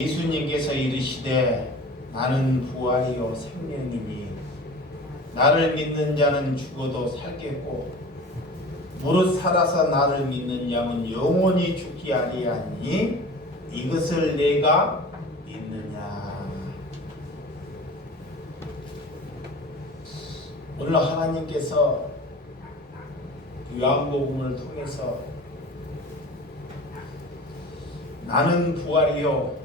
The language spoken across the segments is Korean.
예수님께서 이르시되 나는 부활이요 생명이니 나를 믿는 자는 죽어도 살겠고 무릇 살아서 나를 믿는 자는 영원히 죽지 아니하니 이것을 내가 믿느냐. 오늘 하나님께서 요한복음을 통해서 나는 부활이요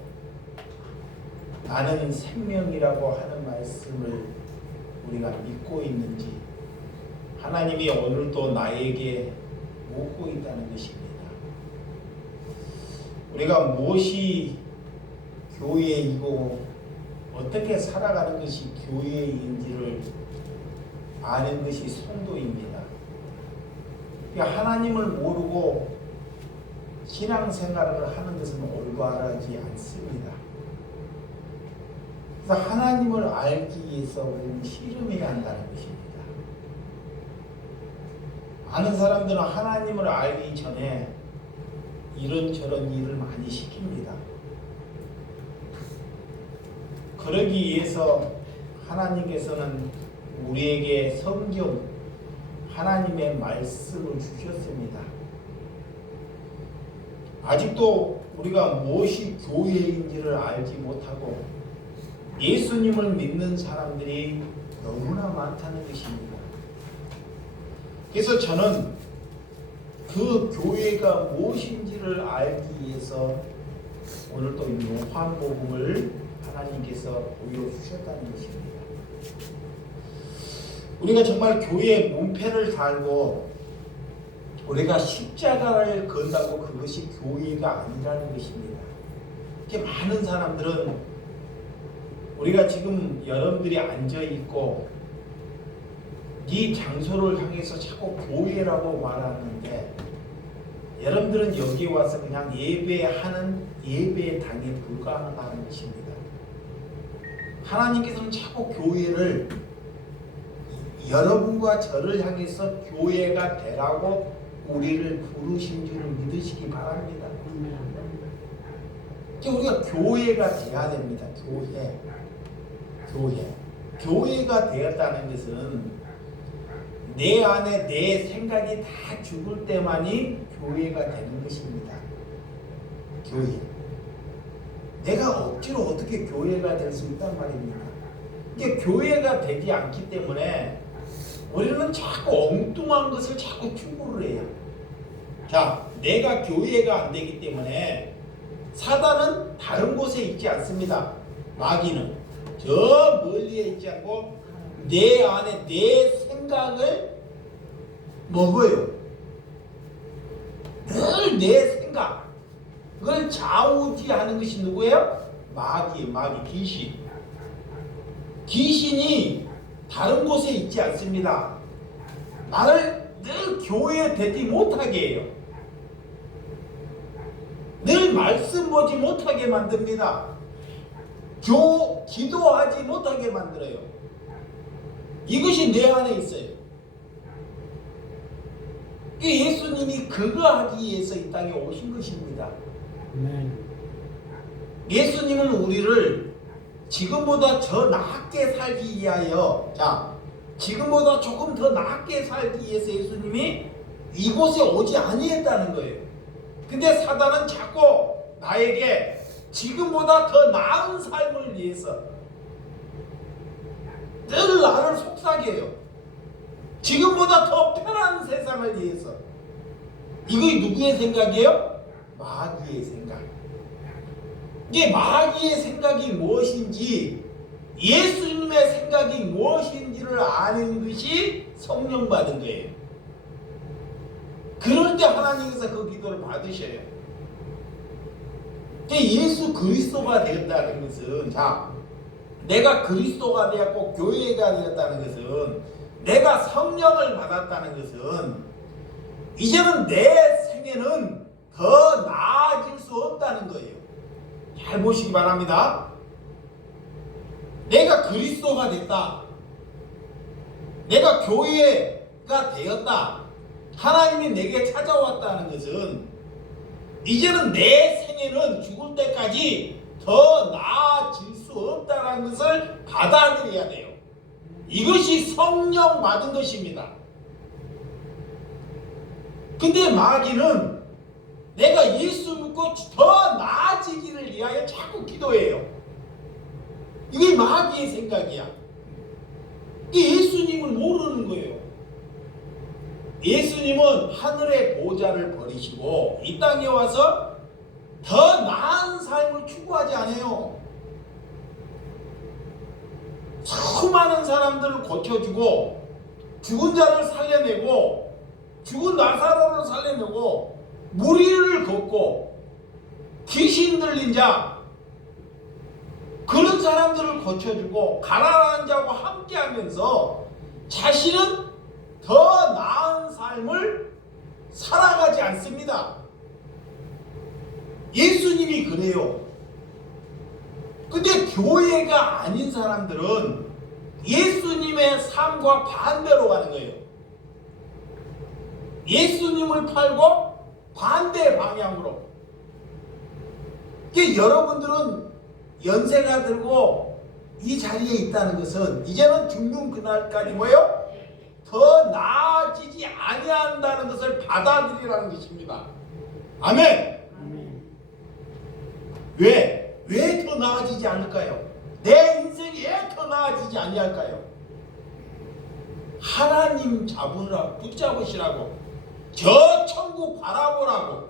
나는 생명이라고 하는 말씀을 우리가 믿고 있는지 하나님이 오늘도 나에게 묻고 있다는 것입니다. 우리가 무엇이 교회이고 어떻게 살아가는 것이 교회인지를 아는 것이 성도입니다. 하나님을 모르고 신앙생활을 하는 것은 올바르지 않습니다. 그래서 하나님을 알기 위해서 우리는 씨름해야 한다는 것입니다. 많은 사람들은 하나님을 알기 전에 이런저런 일을 많이 시킵니다. 그러기 위해서 하나님께서는 우리에게 성경, 하나님의 말씀을 주셨습니다. 아직도 우리가 무엇이 교회인지를 알지 못하고 예수님을 믿는 사람들이 너무나 많다는 것입니다. 그래서 저는 그 교회가 무엇인지를 알기 위해서 오늘 또 요한복음을 하나님께서 보여주셨다는 것입니다. 우리가 정말 교회에 문패를 달고 우리가 십자가를 건다고 그것이 교회가 아니라는 것입니다. 이렇게 많은 사람들은 우리가 지금 여러분들이 앉아있고 이 장소를 향해서 자꾸 교회라고 말하는데 여러분들은 여기 와서 그냥 예배하는 예배당에 불과하다는 것입니다. 하나님께서는 자꾸 교회를 여러분과 저를 향해서 교회가 되라고 우리를 부르신 줄을 믿으시기 바랍니다. 우리가 교회가 되어야 됩니다. 교회가 되었다는 것은 내 안에 내 생각이 다 죽을 때만이 교회가 되는 것입니다. 교회. 내가 억지로 어떻게 교회가 될 수 있단 말입니까? 이게 교회가 되지 않기 때문에 우리는 자꾸 엉뚱한 것을 자꾸 추구를 해요. 자, 내가 교회가 안 되기 때문에 사단은 다른 곳에 있지 않습니다. 마귀는 저 멀리에 있지 않고 내 안에 내 생각을 먹어요. 늘 내 생각을 좌우지하는 것이 누구예요? 마귀, 귀신. 귀신이 다른 곳에 있지 않습니다. 나를 늘 교회에 되지 못하게 해요. 늘 말씀 보지 못하게 만듭니다. 기도하지 못하게 만들어요. 이것이 내 안에 있어요. 예수님이 그거 하기 위해서 이 땅에 오신 것입니다. 예수님은 우리를 지금보다 더 낫게 살기 위하여, 지금보다 조금 더 낫게 살기 위해서 예수님이 이곳에 오지 아니했다는 거예요. 근데 사단은 자꾸 나에게 지금보다 더 나은 삶을 위해서 늘 나를 속삭여요. 지금보다 더 편한 세상을 위해서. 이게 누구의 생각이에요? 마귀의 생각. 이게 마귀의 생각이 무엇인지 예수님의 생각이 무엇인지를 아는 것이 성령 받은 거예요. 그럴 때 하나님께서 그 기도를 받으셔요. 예수 그리스도가 되었다는 것은, 내가 그리스도가 되었고 교회가 되었다는 것은, 내가 성령을 받았다는 것은 이제는 내 생애는 더 나아질 수 없다는 거예요. 잘 보시기 바랍니다. 내가 그리스도가 됐다. 내가 교회가 되었다. 하나님이 내게 찾아왔다는 것은 이제는 내 생애는 죽을 때까지 더 나아질 수 없다는 것을 받아들여야 돼요. 이것이 성령 받은 것입니다. 근데 마귀는 내가 예수 믿고 더 나아지기를 위하여 자꾸 기도해요. 이게 마귀의 생각이야. 이게 예수님을 모르는 거예요. 예수님은 하늘의 보좌를 버리시고 이 땅에 와서 더 나은 삶을 추구하지 않아요. 수많은 사람들을 고쳐주고 죽은 자를 살려내고 죽은 나사로를 살려내고 무리를 걷고 귀신 들린 자 그런 사람들을 고쳐주고 가난한 자와 함께하면서 자신은 더 나은 삶을 살아가지 않습니다. 예수님이 그래요. 근데 교회가 아닌 사람들은 예수님의 삶과 반대로 가는 거예요. 예수님을 팔고 반대 방향으로. 여러분들은 연세가 들고 이 자리에 있다는 것은 이제는 죽는 그날까지 뭐예요? 더 나아지지 아니한다는 것을 받아들이라는 것입니다. 아멘. 왜 더 나아지지 않을까요? 내 인생이 왜 더 나아지지 아니할까요? 하나님 붙잡으시라고 저 천국 바라보라고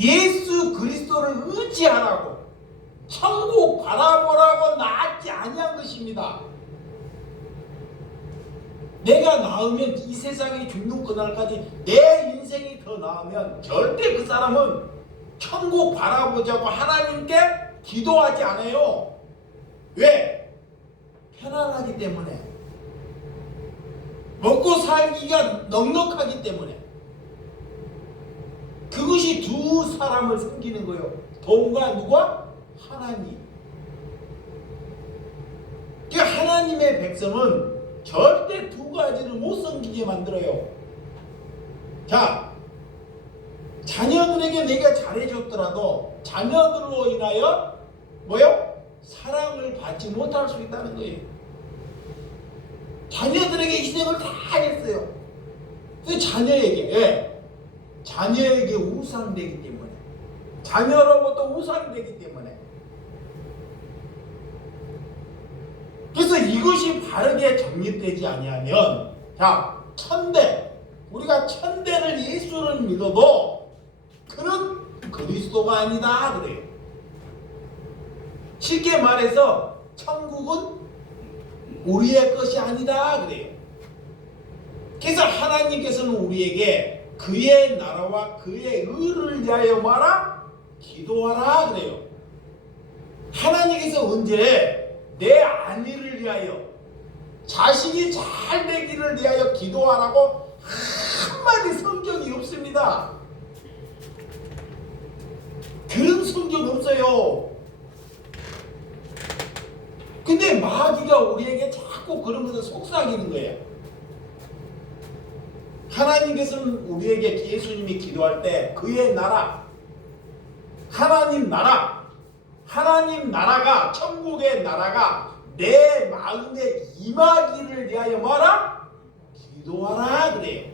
예수 그리스도를 의지하라고 천국 바라보라고 나았지 아니한 것입니다. 내가 나으면 이 세상이 죽는 그날까지 내 인생이 더 나으면 절대 그 사람은 천국 바라보자고 하나님께 기도하지 않아요. 왜? 편안하기 때문에. 먹고 살기가 넉넉하기 때문에. 그것이 두 사람을 섬기는 거예요. 돈과 누가? 하나님. 그러니까 하나님의 백성은 절대 두 가지를 못 섬기게 만들어요. 자, 자녀들에게 내가 잘해줬더라도 자녀들로 인하여 뭐요? 사랑을 받지 못할 수 있다는 거예요. 자녀들에게 희생을 다 했어요. 그 자녀에게 우상되기 때문에, 자녀로부터 우상되기 때문에. 그래서 이것이 바르게 정립되지 아니하면, 자, 우리가 천대를 예수를 믿어도 그는 그리스도가 아니다 그래요. 쉽게 말해서 천국은 우리의 것이 아니다 그래요. 그래서 하나님께서는 우리에게 그의 나라와 그의 의를 위하여 말아 기도하라 그래요. 하나님께서 언제 내 안위를 위하여 자식이 잘 되기를 위하여 기도하라고 한마디 성경이 없습니다. 그런 성경 없어요. 근데 마귀가 우리에게 자꾸 그러면서 속삭이는 거예요. 하나님께서는 우리에게 예수님이 기도할 때 그의 나라, 하나님 나라가 천국의 나라가 내 마음에 임하기를 위하여 뭐라? 기도하라 그래요.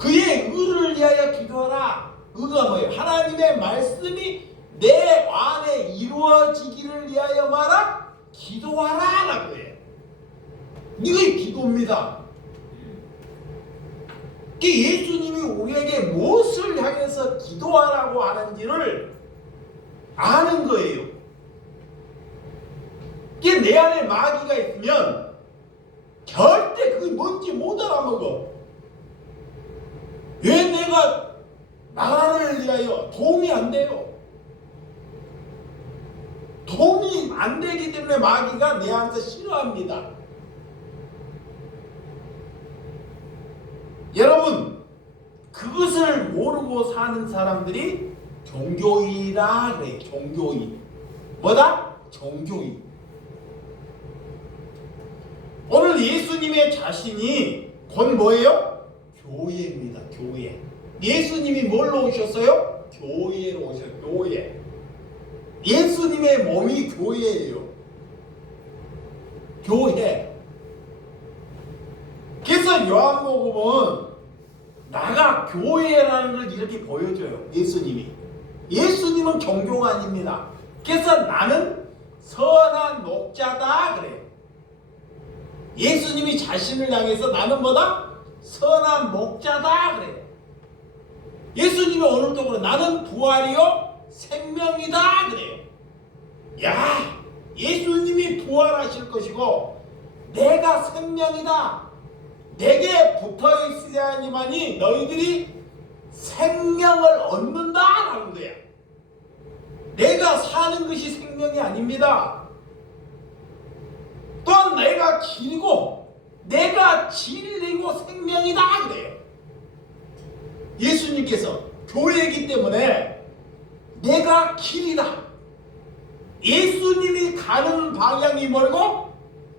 그의 의를 위하여 기도하라. 의가 뭐예요? 하나님의 말씀이 내 안에 이루어지기를 위하여 말아 기도하라 라고 해요. 이게 기도입니다. 예수님이 우리에게 무엇을 향해서 기도하라고 하는지를 아는 거예요. 내 안에 마귀가 있으면 절대 그게 뭔지 못 알아먹어. 왜 내가 나라를 위하여 도움이 안 돼요? 도움이 안 되기 때문에 마귀가 내 안에서 싫어합니다. 여러분, 그것을 모르고 사는 사람들이 종교인이라 그래요. 종교인. 뭐다? 종교인. 오늘 예수님의 자신이 곧 뭐예요? 교회입니다. 교회. 예수님이 뭘로 오셨어요? 교회로 오셨어요. 교회. 예수님의 몸이 교회예요. 교회. 그래서 요한복음은 나가 교회라는 걸 이렇게 보여줘요. 예수님이. 예수님은 종교가 아닙니다. 그래서 나는 선한 목자다 그래요. 예수님이 자신을 향해서 나는 뭐다? 선한 목자다 그래요. 예수님이 어느 쪽으로 나는 부활이요 생명이다 그래요. 야, 예수님이 부활하실 것이고 내가 생명이다. 내게 붙어 있어야지만이 너희들이 생명을 얻는다라는 거야. 내가 사는 것이 생명이 아닙니다. 또한 내가 길이고 내가 진리고 생명이다 그래요. 예수님께서 교회이기 때문에 내가 길이다. 예수님이 가는 방향이 뭐고?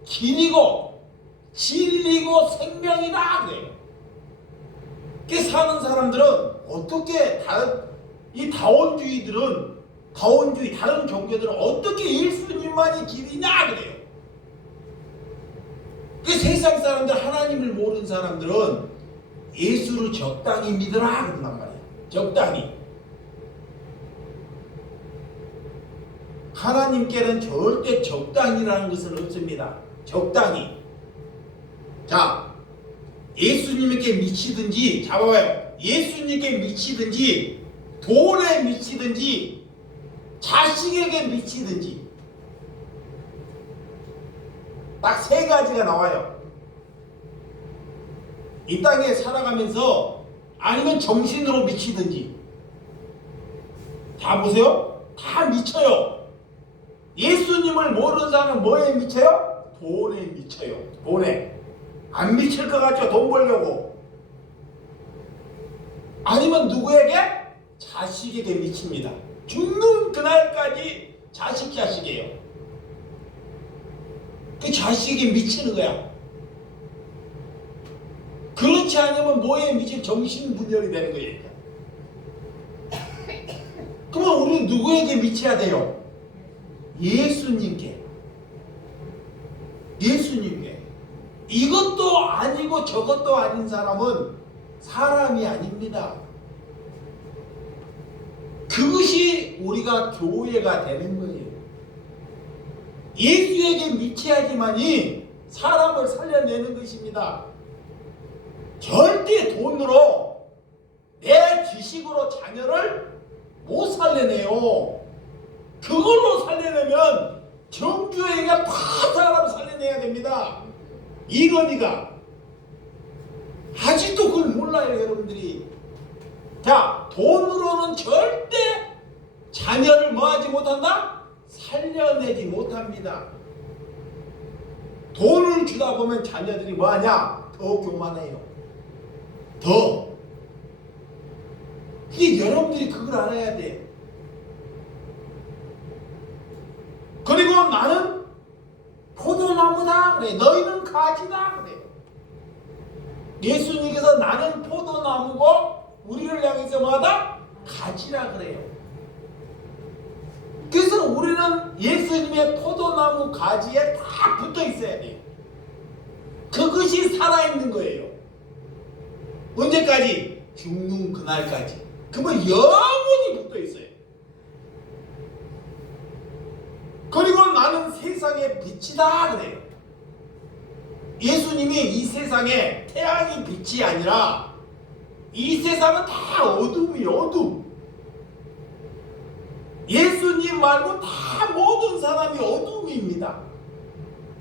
길이고 진리고 생명이다 그래요. 그렇게 사는 사람들은 어떻게 이 다원주의 다른 종교들은 어떻게 예수님만이 길이냐 그래요. 그 세상 사람들, 하나님을 모르는 사람들은 예수를 적당히 믿으라 그런단 말이에요. 적당히. 하나님께는 절대 적당이라는 것은 없습니다. 적당히. 자, 예수님께 미치든지, 잡아봐요. 예수님께 미치든지, 돈에 미치든지, 자식에게 미치든지, 딱 세 가지가 나와요. 이 땅에 살아가면서 아니면 정신으로 미치든지. 다 보세요. 다 미쳐요. 예수님을 모르는 사람은 뭐에 미쳐요? 돈에 미쳐요. 돈에. 안 미칠 것 같죠? 돈 벌려고. 아니면 누구에게? 자식에게 미칩니다. 죽는 그날까지 자식이에요. 그 자식이 미치는 거야. 그렇지 않으면 뭐에 미칠 정신분열이 되는 거예요. 그러면 우리는 누구에게 미쳐야 돼요? 예수님께. 예수님께. 이것도 아니고 저것도 아닌 사람은 사람이 아닙니다. 그것이 우리가 교회가 되는 거예요. 예수에게 미쳐야지만이 사람을 살려내는 것입니다. 절대 돈으로 내 지식으로 자녀를 못 살려내요. 그걸로 살려내면 정교회가 다 사람 살려내야 됩니다. 이건희가 아직도 그걸 몰라요, 여러분들이. 자, 돈으로는 절대 자녀를 뭐하지 못한다? 살려내지 못합니다. 돈을 주다 보면 자녀들이 뭐하냐? 더 교만해요. 더. 이게 여러분들이 그걸 알아야 돼. 그리고 나는 포도나무다 그래. 너희는 가지다 그래. 예수님께서 나는 포도나무고 우리를 향해서 뭐하다? 가지라 그래요. 그래서 우리는 예수님의 포도나무 가지에 다 붙어 있어야 돼요. 그것이 살아있는 거예요. 언제까지? 죽는 그날까지. 그러면 영원히 붙어 있어요. 그리고 나는 세상의 빛이다 그래요. 예수님이 이 세상에 태양이 빛이 아니라 이 세상은 다 어둠이에요. 어둠. 예수님 말고 다 모든 사람이 어둠입니다.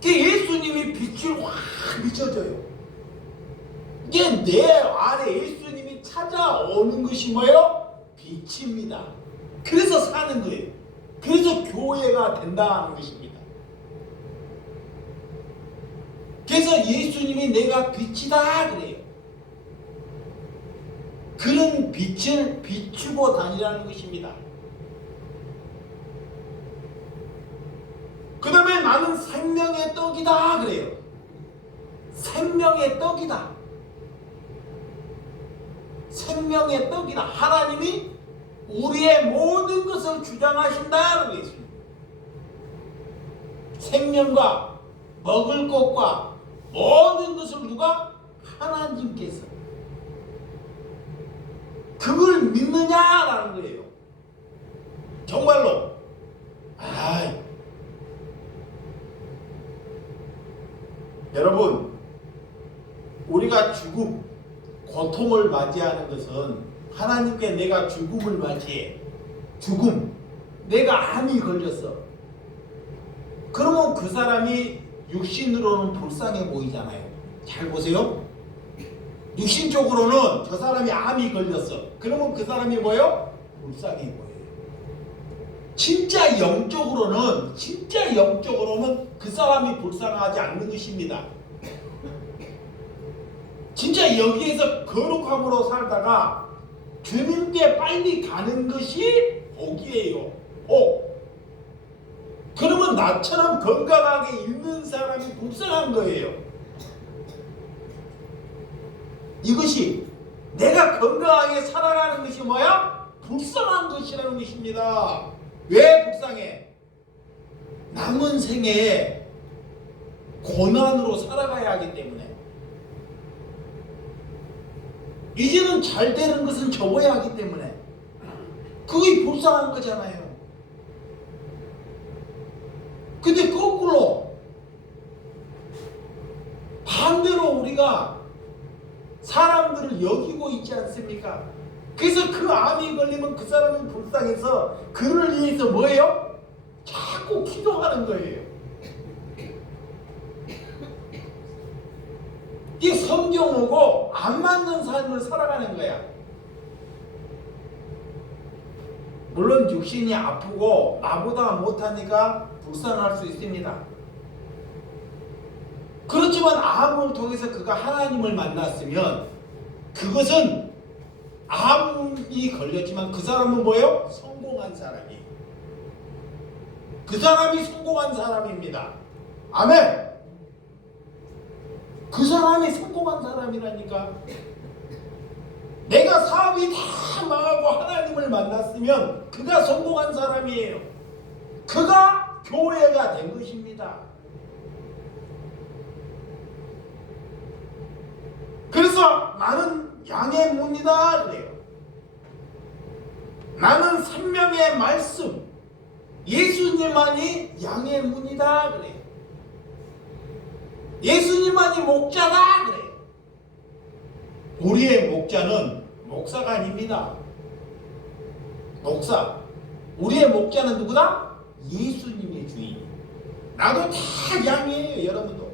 예수님이 빛을 확 비춰줘요. 이게 내 안에 예수님이 찾아오는 것이 뭐예요? 빛입니다. 그래서 사는 거예요. 그래서 교회가 된다는 것입니다. 그래서 예수님이 내가 빛이다 그래요. 그런 빛을 비추고 다니라는 것입니다. 그 다음에 나는 생명의 떡이다 그래요. 생명의 떡이다. 생명의 떡이다. 하나님이 우리의 모든 것을 주장하신다는 것입니다. 생명과 먹을 것과 모든 것을 누가? 하나님께서. 그걸 믿느냐라는 거예요. 정말로. 여러분, 우리가 죽음, 고통을 맞이하는 것은 하나님께 내가 죽음을 맞이해. 죽음. 내가 암이 걸렸어. 그러면 그 사람이 육신으로는 불쌍해 보이잖아요. 잘 보세요. 육신적으로는 저 사람이 암이 걸렸어. 그러면 그 사람이 뭐예요? 불쌍해 보여요. 진짜 영적으로는 그 사람이 불쌍하지 않는 것입니다. 진짜 여기에서 거룩함으로 살다가 주님께 빨리 가는 것이 복이에요. 복. 그러면 나처럼 건강하게 있는 사람이 불쌍한 거예요. 이것이 내가 건강하게 살아가는 것이 뭐야? 불쌍한 것이라는 것입니다. 왜 불쌍해? 남은 생에 고난으로 살아가야 하기 때문에. 이제는 잘 되는 것은 접어야 하기 때문에. 그게 불쌍한 거잖아요. 근데 거꾸로 반대로 우리가 사람들을 여기고 있지 않습니까? 그래서 그 암이 걸리면 그 사람이 불쌍해서 그를 위해서 뭐예요? 자꾸 기도하는 거예요. 이 성경하고 안 맞는 삶을 살아가는 거야. 물론 육신이 아프고 나보다 못하니까 불쌍할 수 있습니다. 그렇지만 암을 통해서 그가 하나님을 만났으면 그것은 암이 걸렸지만 그 사람은 뭐예요? 성공한 사람이에요. 그 사람이 성공한 사람입니다. 아멘. 그 사람이 성공한 사람이라니까. 내가 사업이 다 망하고 하나님을 만났으면 그가 성공한 사람이에요. 그가 교회가 된 것입니다. 그래서 나는 양의 문이다 그래요. 나는 생명의 말씀, 예수님만이 양의 문이다 그래요. 예수님만이 목자다 그래요. 우리의 목자는 목사가 아닙니다. 목사. 우리의 목자는 누구다? 예수님의 주인. 나도 다 양이에요. 여러분도.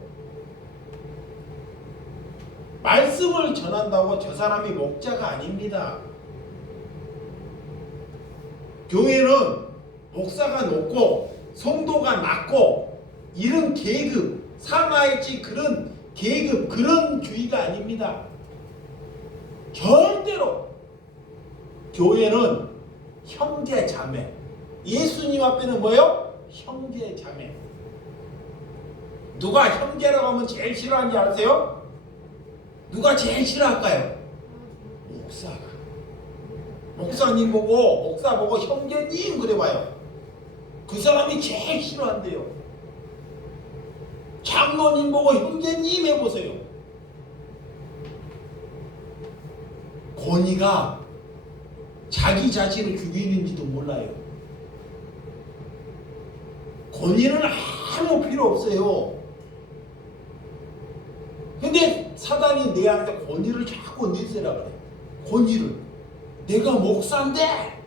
말씀을 전한다고 저 사람이 목자가 아닙니다. 교회는 목사가 높고 성도가 낮고 이런 계급, 상하일지 그런 계급, 그런 주의가 아닙니다. 절대로 교회는 형제 자매. 예수님 앞에는 뭐예요? 형제 자매. 누가 형제라고 하면 제일 싫어하는지 아세요? 누가 제일 싫어할까요? 목사가. 목사님 보고, 목사 보고 형제님 그래봐요. 그 사람이 제일 싫어한대요. 장로님 보고 형제님 해보세요. 권위가 자기 자신을 죽이는지도 몰라요. 권위는 아무 필요 없어요. 근데 사단이 내한테 권위를 자꾸 내세라 그래. 권위를. 내가 목사인데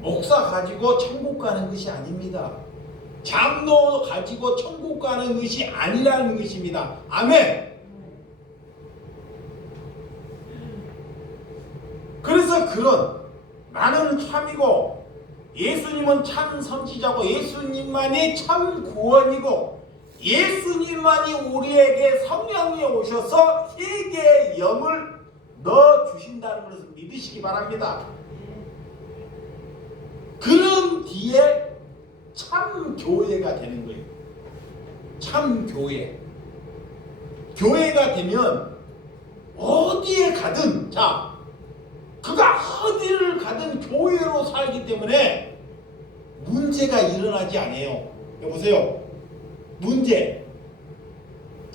목사 가지고 천국 가는 것이 아닙니다. 장로 가지고 천국 가는 것이 아니라는 것입니다. 아멘. 그래서 그런 나는 참이고 예수님은 참 선지자고 예수님만이 참 구원이고 예수님만이 우리에게 성령이 오셔서 세계의 영을 넣어주신다는 것을 믿으시기 바랍니다. 그런 뒤에 참 교회가 되는 거예요. 참 교회. 교회가 되면 어디에 가든, 자, 그가 어디를 가든 교회로 살기 때문에 문제가 일어나지 않아요. 여보세요. 문제.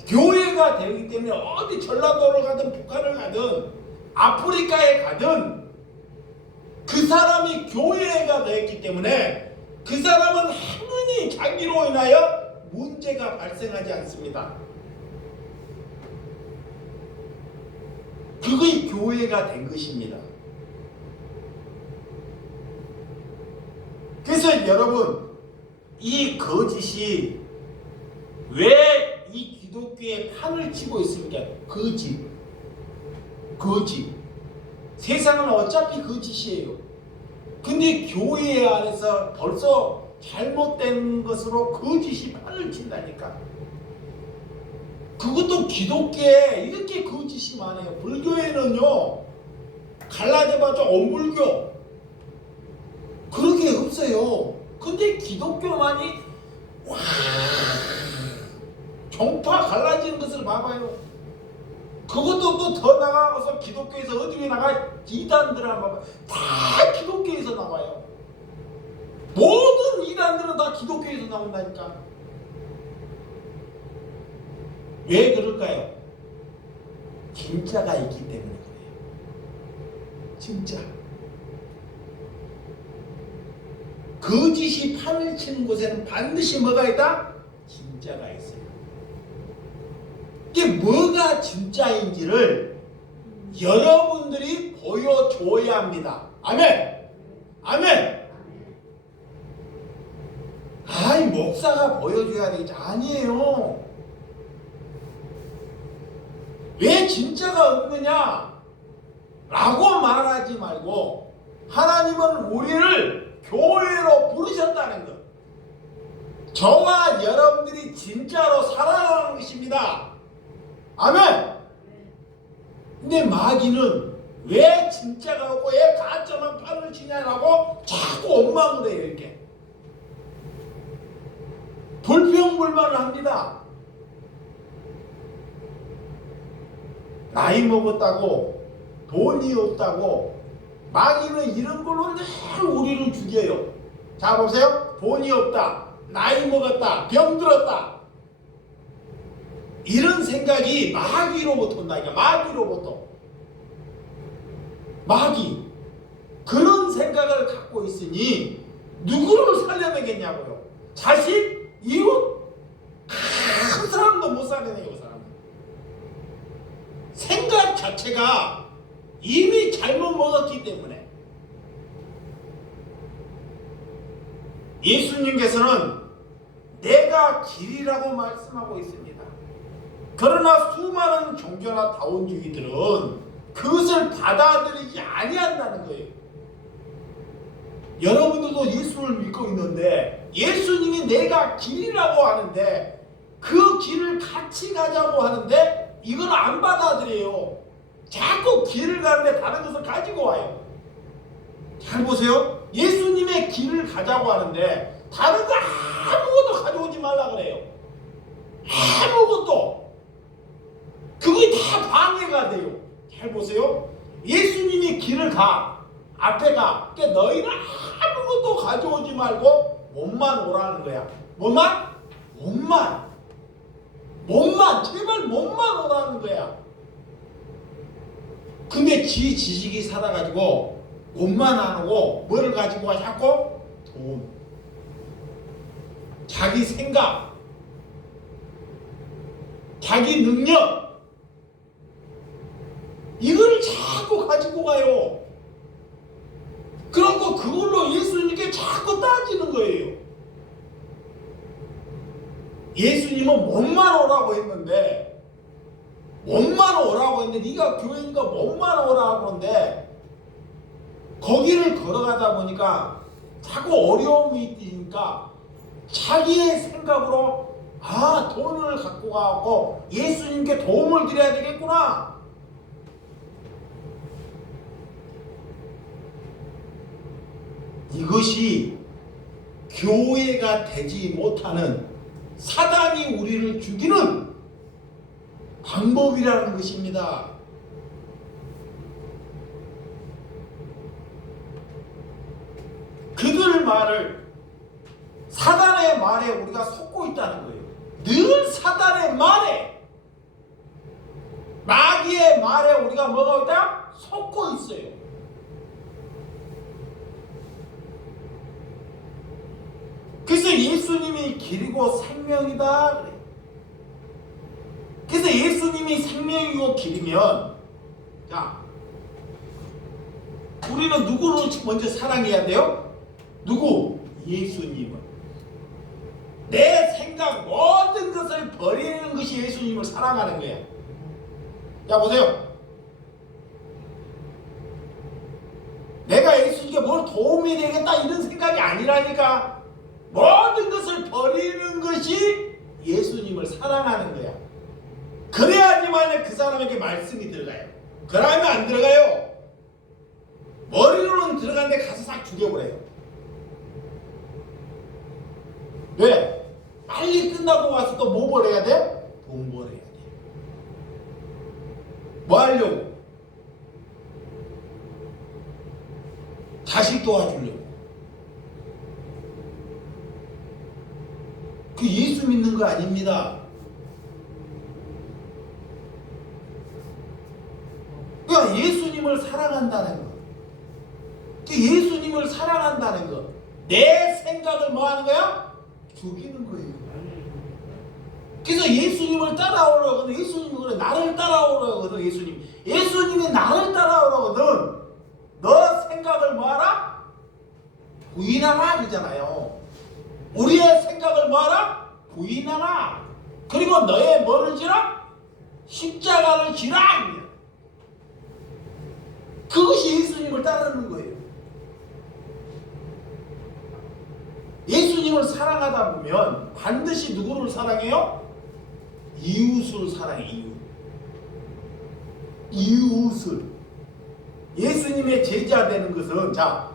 교회가 되기 때문에 어디 전라도를 가든 북한을 가든 아프리카에 가든 그 사람이 교회가 되었기 때문에 그 사람은 행운이 자기로 인하여 문제가 발생하지 않습니다. 그것이 교회가 된 것입니다. 그래서 여러분, 이 거짓이 왜 이 기독교에 판을 치고 있습니까? 거짓. 세상은 어차피 거짓이에요. 근데 교회 안에서 벌써 잘못된 것으로 거짓이 판을 친다니까. 그것도 기독교에 이렇게 거짓이 많아요. 불교에는요, 갈라져봐도 엄불교 그렇게 없어요. 근데 기독교만이 와, 종파 갈라지는 것을 봐봐요. 그것도 또 더 나가서 기독교에서 어디에 나가? 이단들 한번 봐봐요. 다 기독교에서 나와요. 모든 이단들은 다 기독교에서 나온다니까. 왜 그럴까요? 진짜가 있기 때문에 그래요. 진짜. 거짓이 판을 치는 곳에는 반드시 뭐가 있다? 진짜가 있어요. 이게 뭐가 진짜인지를 여러분들이 보여줘야 합니다. 아멘! 아멘! 아이, 목사가 보여줘야 되겠지. 아니에요. 왜 진짜가 없느냐? 라고 말하지 말고 하나님은 우리를 교회로 부르셨다는 것. 저와 여러분들이 진짜로 살아가는 것입니다. 아멘! 근데 마귀는 왜 진짜가 없고 왜 가짜만 판을 치냐라고 자꾸 원망을 해요. 이렇게 불평불만을 합니다. 나이 먹었다고, 돈이 없다고, 마귀는 이런 걸로 늘 우리를 죽여요. 자, 보세요. 돈이 없다, 나이 먹었다, 병들었다, 이런 생각이 마귀로부터 온다니까. 마귀로부터. 마귀. 그런 생각을 갖고 있으니 누구를 살려내겠냐고요. 자식, 이웃, 한 사람도 못 살려내요. 그 사람은 생각 자체가 이미 잘못 먹었기 때문에. 예수님께서는 내가 길이라고 말씀하고 있습니다. 그러나 수많은 종교나 다원주의들은 그것을 받아들이지 아니한다는 거예요. 여러분들도 예수를 믿고 있는데 예수님이 내가 길이라고 하는데 그 길을 같이 가자고 하는데 이건 안 받아들여요. 자꾸 길을 가는데 다른 것을 가지고 와요. 잘 보세요. 예수님의 길을 가자고 하는데 다른 거 아무것도 가져오지 말라 그래요. 아무것도. 그게 다 방해가 돼요. 잘 보세요. 예수님이 길을 가. 앞에 가. 그러니까 너희는 아무것도 가져오지 말고 몸만 오라는 거야. 뭐만? 몸만. 제발 몸만 오라는 거야. 근데 지 지식이 살아가지고 몸만 안 오고 뭐를 가지고 와? 자꾸 돈. 자기 생각. 자기 능력. 이거를 자꾸 가지고 가요. 그러고 그걸로 예수님께 자꾸 따지는 거예요. 예수님은 몸만 오라고 했는데 네가 교회니까 몸만 오라고 하는데 거기를 걸어가다 보니까 자꾸 어려움이 있으니까 자기의 생각으로 돈을 갖고 가고 예수님께 도움을 드려야 되겠구나. 이것이 교회가 되지 못하는 사단이 우리를 죽이는 방법이라는 것입니다. 사단의 말에 우리가 속고 있다는 거예요. 늘 사단의 말에, 마귀의 말에 우리가 뭐가 있다? 속고 있어요. 그래서 예수님이 길이고 생명이다 그래요. 그래서 예수님이 생명이고 길이면, 자, 우리는 누구를 먼저 사랑해야 돼요? 누구? 예수님을. 내 생각 모든 것을 버리는 것이 예수님을 사랑하는 거야. 자, 보세요. 내가 예수님께 뭘 도움이 되겠다 이런 생각이 아니라니까. 모든 것을 버리는 것이 예수님을 사랑하는 거야. 그래야지만 그 사람에게 말씀이 들어가요. 그러면 안 들어가요. 머리로는 들어가는데 가서 싹 죽여버려요. 왜? 빨리 끝나고 와서 또 뭐 벌어야 돼? 돈 벌어야 돼. 뭐 하려고? 자식 도와주려고. 그 예수 믿는 거 아닙니다. 그러니까 예수님을 사랑한다는 거. 예수님을 사랑한다는 거. 내 생각을 뭐 하는 거야? 죽이는 거예요. 그래서 예수님을 따라오라거든. 예수님이 그래. 나를 따라오라거든. 예수님이 나를 따라오라거든. 너 생각을 뭐하라? 부인하라 그러잖아요. 우리의 생각을 뭐하라? 부인하라. 그리고 너의 뭐를 지라? 십자가를 지라. 그것이 예수님을 따르는 거예요. 예수님을 사랑하다 보면 반드시 누구를 사랑해요? 이웃을 사랑해. 이웃을. 예수님의 제자 되는 것은, 자,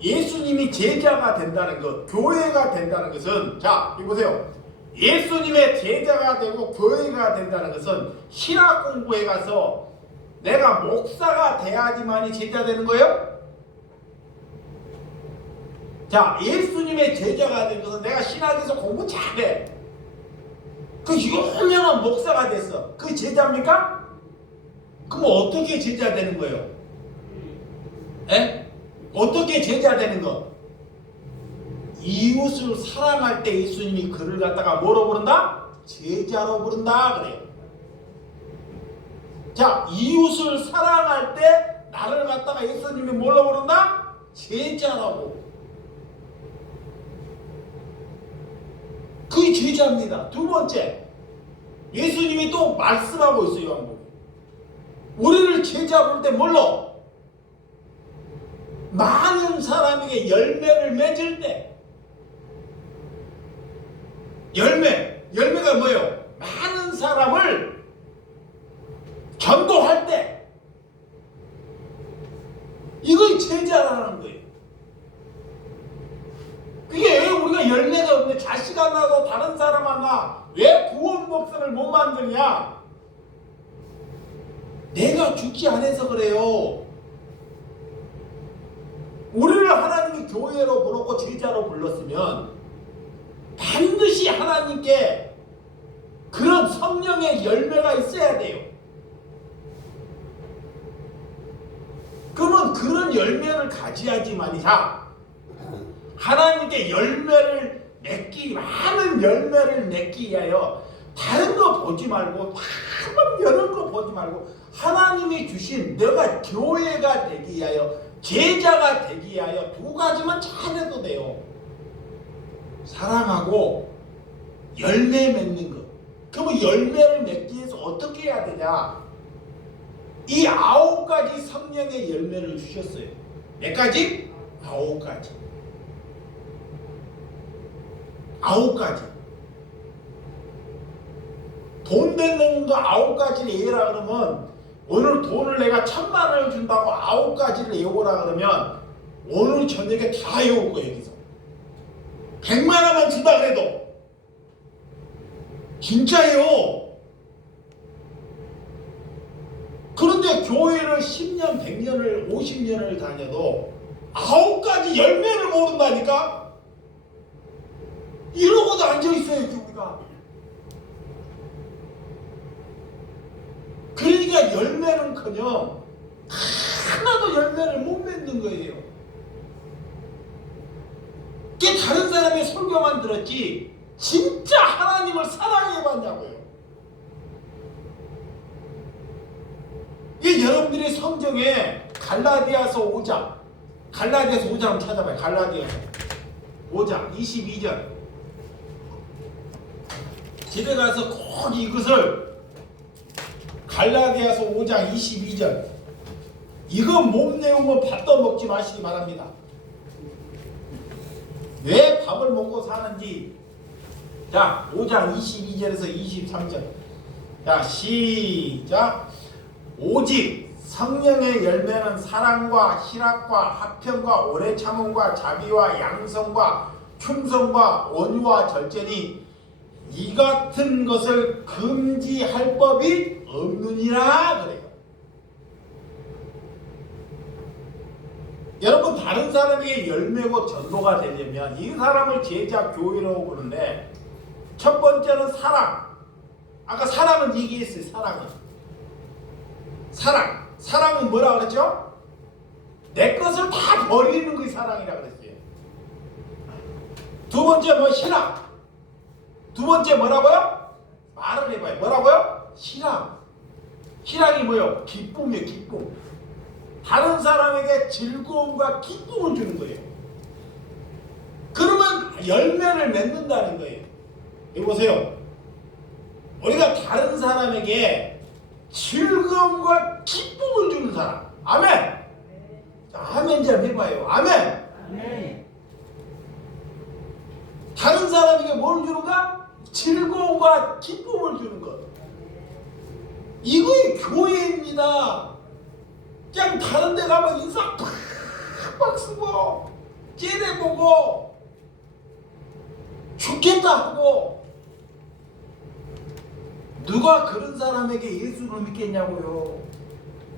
예수님이 제자가 된다는 것, 교회가 된다는 것은, 자, 이거 보세요. 예수님의 제자가 되고 교회가 된다는 것은 신학 공부에 가서 내가 목사가 돼야지만이 제자 되는 거예요? 자, 예수님의 제자가 된 것은 내가 신학에서 공부 잘해. 그 유명한 목사가 됐어. 그 제자입니까? 그럼 어떻게 제자 되는 거예요? 에? 어떻게 제자 되는 거? 이웃을 사랑할 때 예수님이 그를 갖다가 뭐로 부른다? 제자로 부른다 그래요. 자, 이웃을 사랑할 때 나를 갖다가 예수님이 뭘로 부른다? 제자라고. 그게 제자입니다. 두 번째, 예수님이 또 말씀하고 있어요. 요한복음. 우리를 제자 부를 때 뭘로? 많은 사람에게 열매를 맺을 때. 열매가 뭐예요? 많은 사람을 전도할 때. 이걸 제자라는 거예요. 그게 왜 우리가 열매가 없는데 자식 안 낳아도 다른 사람 안 낳아? 왜 구원 목사를 못 만드냐? 내가 죽지 않아서 그래요. 우리를 하나님이 교회로 부르고 제자로 불렀으면 반드시 하나님께 그런 성령의 열매가 있어야 돼요. 그러면 그런 열매를 가져야지만이, 자, 하나님께 열매를 맺기, 많은 열매를 맺기 위하여 다른 거 보지 말고, 한번 여러 거 보지 말고 하나님이 주신 너가 교회가 되기 위하여, 제자가 되기 위하여 두 가지만 잘해도 돼요. 사랑하고 열매 맺는 것. 그러면 열매를 맺기 위해서 어떻게 해야 되냐? 이 9가지 성령의 열매를 주셨어요. 몇 가지? 9가지. 9가지. 돈 되는 거 9가지를 외우라 그러면, 오늘 돈을 내가 1000만 원을 준다고 9가지를 외우라 그러면 오늘 저녁에 다 외울 거예요. 여기서 100만 원만 준다 그래도. 진짜예요. 그런데 교회를 10년, 100년을, 50년을 다녀도 9가지 열매를 모른다니까? 이러고도 앉아있어요, 교회가. 그러니까 열매는커녕 하나도 열매를 못 맺는 거예요. 그게 다른 사람의 설교만 들었지 진짜 하나님을 사랑해봤냐고요. 이게 여러분들이 성경에 갈라디아서 5장 한번 찾아봐요. 갈라디아서 5장 22절. 집에 가서 꼭 이것을 갈라디아서 5장 22절 이거 몸 내우면 밥도 먹지 마시기 바랍니다. 왜 밥을 먹고 사는지. 자, 5장 22절에서 23절. 자, 시작. 오직 성령의 열매는 사랑과 희락과 화평과 오래 참음과 자비와 양성과 충성과 온유와 절제니 이 같은 것을 금지할 법이 없느니라 그래요. 여러분, 다른 사람에게 열매고 전도가 되려면 이 사람을 제자 교회라고 부르는데, 첫 번째는 사랑. 아까 사랑은 얘기했어요. 사랑은 뭐라 그랬죠? 내 것을 다 버리는 게 사랑이라 그랬어요. 두 번째 뭐 희락. 두 번째 뭐라고요? 말을 해봐요. 뭐라고요? 희락이 뭐예요? 기쁨이에요. 기쁨. 다른 사람에게 즐거움과 기쁨을 주는 거예요. 그러면 열매를 맺는다는 거예요. 여기 보세요. 우리가 다른 사람에게 즐거움과 기쁨을 주는 사람. 아멘. 자, 아멘 좀 해봐요. 아멘. 다른 사람에게 뭘 주는가? 즐거움과 기쁨을 주는 것. 이거의 교회입니다. 그냥 다른 데 가면 인사 팍팍 쓰고 째려보고 죽겠다 하고, 누가 그런 사람에게 예수를 믿겠냐고요.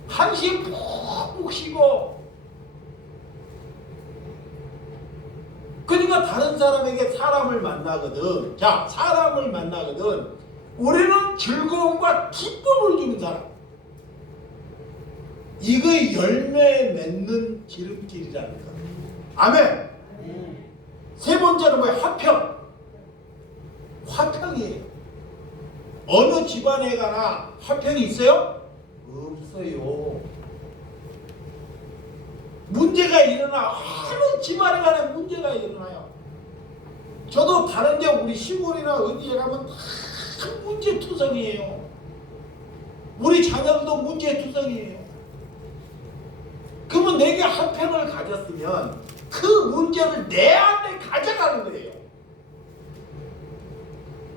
한심 푹푹 쉬고. 그러니까 다른 사람에게 사람을 만나거든. 자, 사람을 만나거든. 우리는 즐거움과 기쁨을 주는 사람. 이거의 열매 맺는 기름길이라는 거. 아멘. 세 번째는 뭐예요? 화평이에요. 어느 집안에 가나 화평이 있어요? 없어요. 문제가 일어나. 어느 집안에 가나 문제가 일어나요. 저도 다른데 우리 시골이나 어디에 가면 다 문제투성이에요. 우리 자녀들도 문제투성이에요. 그러면 내게 화평을 가졌으면 그 문제를 내 안에 가져가는 거예요.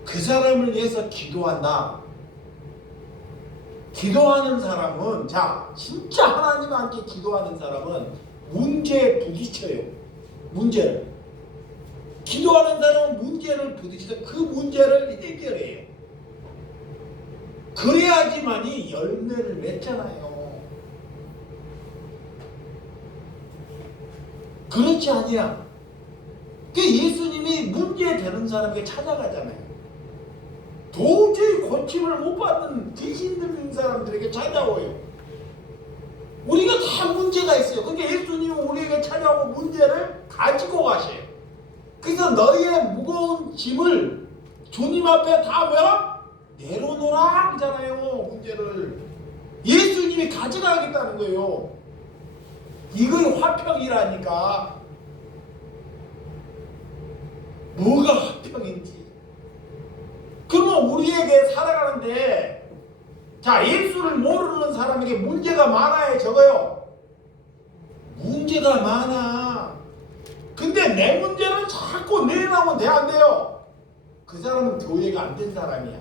그 사람을 위해서 기도한다. 기도하는 사람은, 자, 진짜 하나님한테 기도하는 사람은 문제에 부딪혀요. 문제를. 기도하는 사람은 문제를 부딪혀서 그 문제를 해결해요. 그래야지만이 열매를 맺잖아요. 그렇지 아니야. 그 예수님이 문제 되는 사람에게 찾아가잖아요. 도저히 고침을 못 받는 귀신 들린 사람들에게 찾아와요. 우리가 다 문제가 있어요. 그러니까 예수님은 우리에게 찾아오고 문제를 가지고 가셔요. 그래서 너희의 무거운 짐을 주님 앞에 다 뭐야? 내려놓으라 하잖아요. 문제를 예수님이 가져가겠다는 거예요. 이거의 화평이라니까. 뭐가 화평인지. 그러면 우리에게 살아가는데, 자, 예수를 모르는 사람에게 문제가 많아요, 적어요? 문제가 많아. 근데 내 문제를 자꾸 내놓으면 돼, 안 돼요? 그 사람은 교회가 안 된 사람이야.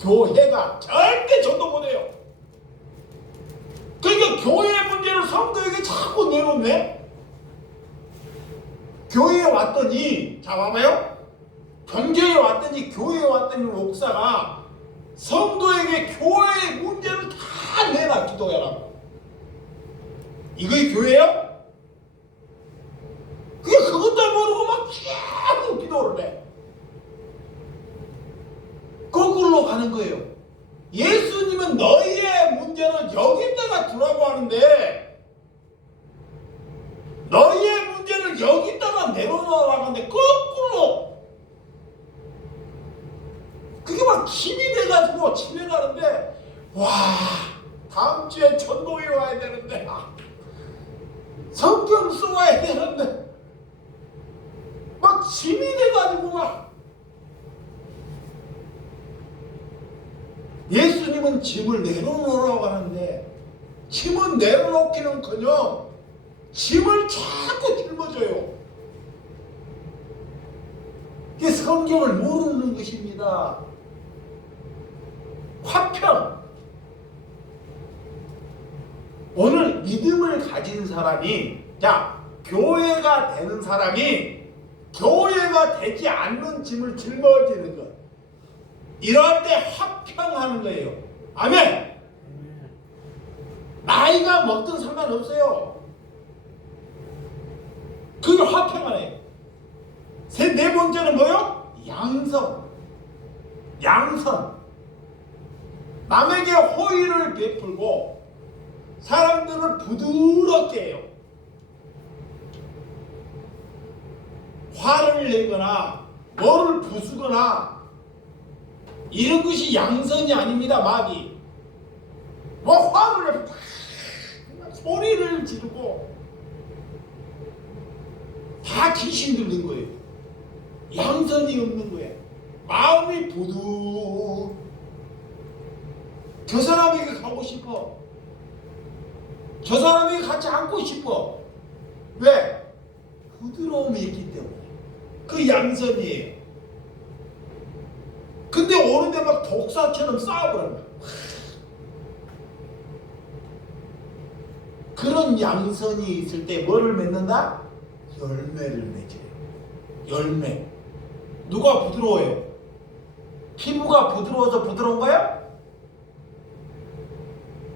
교회가 절대 전도 못해요. 그러니까 교회의 문제를 성도에게 자꾸 내놓네. 교회에 왔더니, 자, 봐봐요. 경제에 왔더니, 교회에 왔더니 목사가 성도에게 교회의 문제를 다 내놔. 기도해라. 이거의 교회예요? 계속 기도를 해. 거꾸로 가는 거예요. 예수님은 너희의 문제를 여기다가 두라고 하는데, 너희의 문제를 여기다가 내려놓으라고 하는데 거꾸로 그게 막 힘이 돼가지고 집에 가는데, 와, 다음 주에 전도회 와야 되는데, 성경 써와야 되는데, 막 힘이 돼가지고 막. 예수님은 짐을 내려놓으라고 하는데, 짐을 내려놓기는커녕 짐을 자꾸 짊어져요. 이게 성경을 모르는 것입니다. 화평. 오늘 믿음을 가진 사람이, 자, 교회가 되는 사람이 교회가 되지 않는 짐을 짊어지는 것, 이럴 때 화평하는 거예요. 아멘. 나이가 먹든 상관없어요. 그게 화평하네. 네 번째는 뭐요? 양선. 양선. 남에게 호의를 베풀고 사람들을 부드럽게 해요. 화를 내거나 뭐를 부수거나 이런 것이 양선이 아닙니다. 마귀 뭐 화를 내고 소리를 지르고 다 귀신 들린 거예요. 양선이 없는 거예요. 마음이 저 사람에게 가고 싶어. 저 사람에게 같이 앉고 싶어. 왜? 부드러움이 있기 때문에. 그 양선이에요. 근데 오는데 막 독사처럼 싸워버리는 거예요. 그런 양선이 있을 때 뭐를 맺는다? 열매를 맺어요. 열매. 누가 부드러워요? 피부가 부드러워서 부드러운 거야?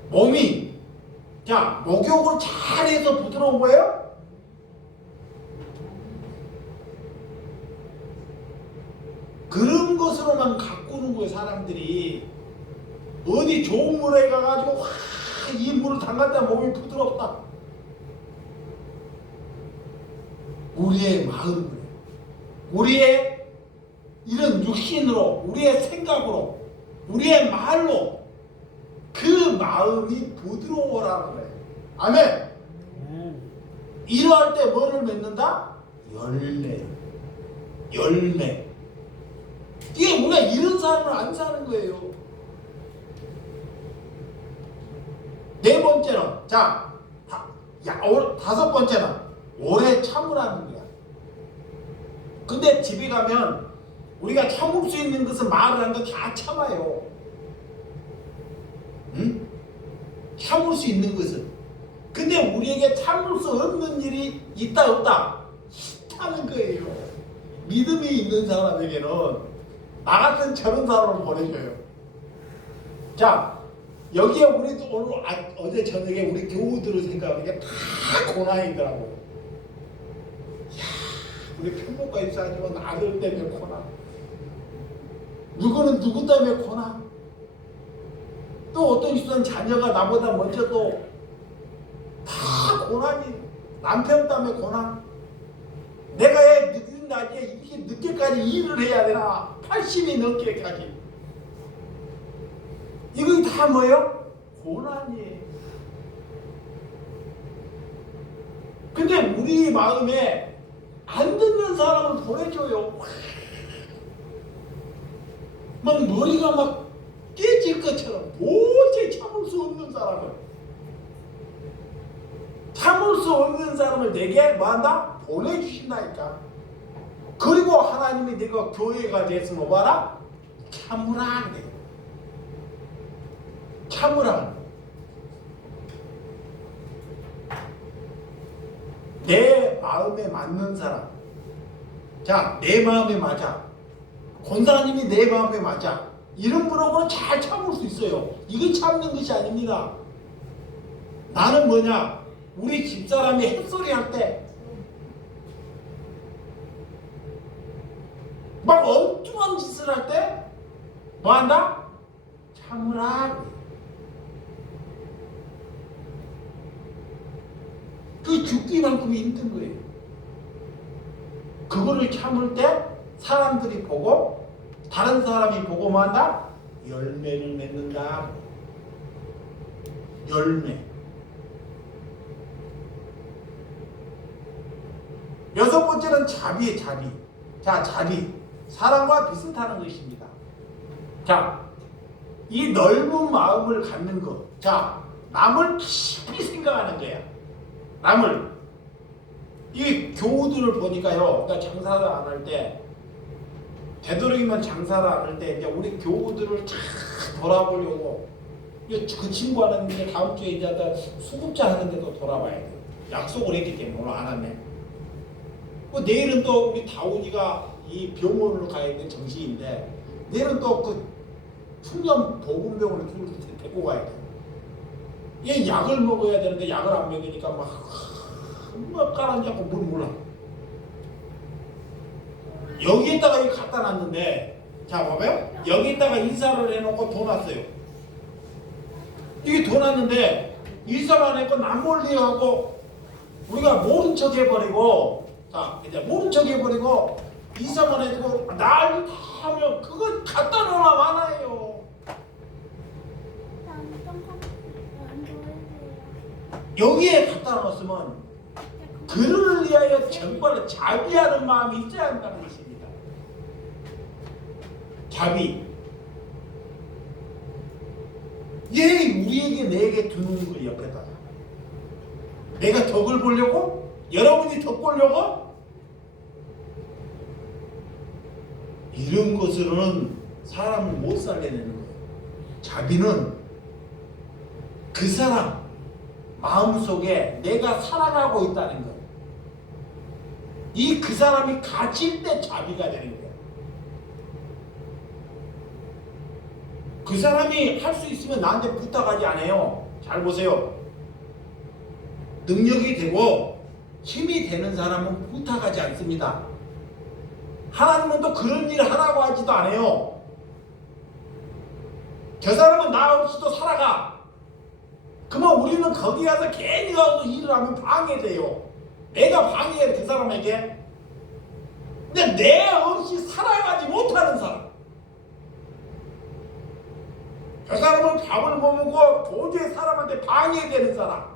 몸이, 자, 목욕을 잘해서 부드러운 거예요? 그런 것으로만 가꾸는 거예요. 사람들이 어디 좋은 물에 가가지고 이 물을 담갔다 몸이 부드럽다. 우리의 마음으로, 우리의 이런 육신으로, 우리의 생각으로, 우리의 말로 그 마음이 부드러워라는 거예요. 아멘. 이러할 때 뭐를 맺는다? 열매. 열매. 이게 우리가 이런 삶을 안 사는 거예요. 네 번째는, 자, 다섯 번째는 오래 참으라는 거야. 근데 집에 가면 우리가 참을 수 있는 것은 말을 하는 거 다 참아요. 응? 참을 수 있는 것은. 근데 우리에게 참을 수 없는 일이 있다 없다? 있다는 거예요. 믿음이 있는 사람에게는 나 같은 저런 사람을 보내줘요. 자, 여기에 우리도 오늘 어제 저녁에 우리 교우들을 생각하니까 다 고난이더라고요. 이야, 우리 편목과 입사하지만 아들 때문에 고난, 누구는 누구 때문에 고난, 또 어떤 있으면 자녀가 나보다 먼저 또 다 고난이, 남편 때문에 고난, 내가 왜 늦은 낮에 이렇게 늦게까지 일을 해야 되나, 80이 넘게까지. 이거 다 뭐예요? 고난이에요. 근데 우리 마음에 안 듣는 사람을 보내줘요. 막 머리가 막 깨질 것처럼 도저히 참을 수 없는 사람을, 참을 수 없는 사람을 내게 뭐한다? 보내주신다니까. 그리고 하나님이 내가 교회가 됐으면 뭐하라? 참으라 그래. 참으라. 내 마음에 맞는 사람. 자, 내 마음에 맞아. 권사님이 내 마음에 맞아. 이런 분하고는 잘 참을 수 있어요. 이게 참는 것이 아닙니다. 나는 뭐냐? 우리 집사람이 햇소리 할 때 막 엉뚱한 짓을 할 때 뭐 한다? 참으라. 그 죽기만큼 힘든 거예요. 그거를 참을 때 사람들이 보고 다른 사람이 보고 뭐 한다? 열매를 맺는다. 열매. 여섯 번째는 자비의 자비. 자, 자비. 사랑과 비슷하는 것입니다. 자, 이 넓은 마음을 갖는 것. 자, 남을 깊이 생각하는 거야. 남을. 이 교우들을 보니까요, 나 장사를 안 할 때, 되도록이면 장사를 안 할 때, 이제 우리 교우들을 쫙 돌아보려고, 그 친구하는 이제 다음 주에 이제 수급자 하는데도 돌아봐야 돼. 약속을 했기 때문에 오늘 안 왔네. 내일은 또 우리 다운이가 이 병원으로 가야 되는 정시인데, 내일은 또 그 충남 보건병원을 데리고 가야 돼. 얘 약을 먹어야 되는데 약을 안 먹으니까 막 깔아앉고 뭘 몰라. 여기에다가 이거 갖다 놨는데, 자 봐봐요. 여기에다가 인사를 해놓고 돈 왔어요. 이게 돈 왔는데 인사만 했고 남몰리 하고 우리가 모른 척 해버리고, 자 이제 모른 척 해버리고 인사만 해주고 난리 다 하면 그거 갖다 놓으나 마나요. 여기에 갖다 놓았으면 그를 위하여 정말 자비하는 마음이 있어야 한다는 것입니다. 자비. 얘 우리에게 내게 두는 거 옆에다가 내가 덕을 보려고? 여러분이 덕 보려고? 이런 것으로는 사람을 못 살려내는 거예요. 자비는 그 사람 마음속에 내가 살아가고 있다는 것. 이 그 사람이 갇힐 때 자비가 되는 거예요. 그 사람이 할 수 있으면 나한테 부탁하지 않아요. 잘 보세요. 능력이 되고 힘이 되는 사람은 부탁하지 않습니다. 하나님은 또 그런 일을 하라고 하지도 않아요. 저 사람은 나 없이도 살아가. 그러면 우리는 거기 가서 괜히 가서 일을 하면 방해돼요. 내가 방해해 그 사람에게. 근데 내 없이 살아가지 못하는 사람. 저 사람은 밥을 못 먹고 도저히 사람한테 방해되는 사람.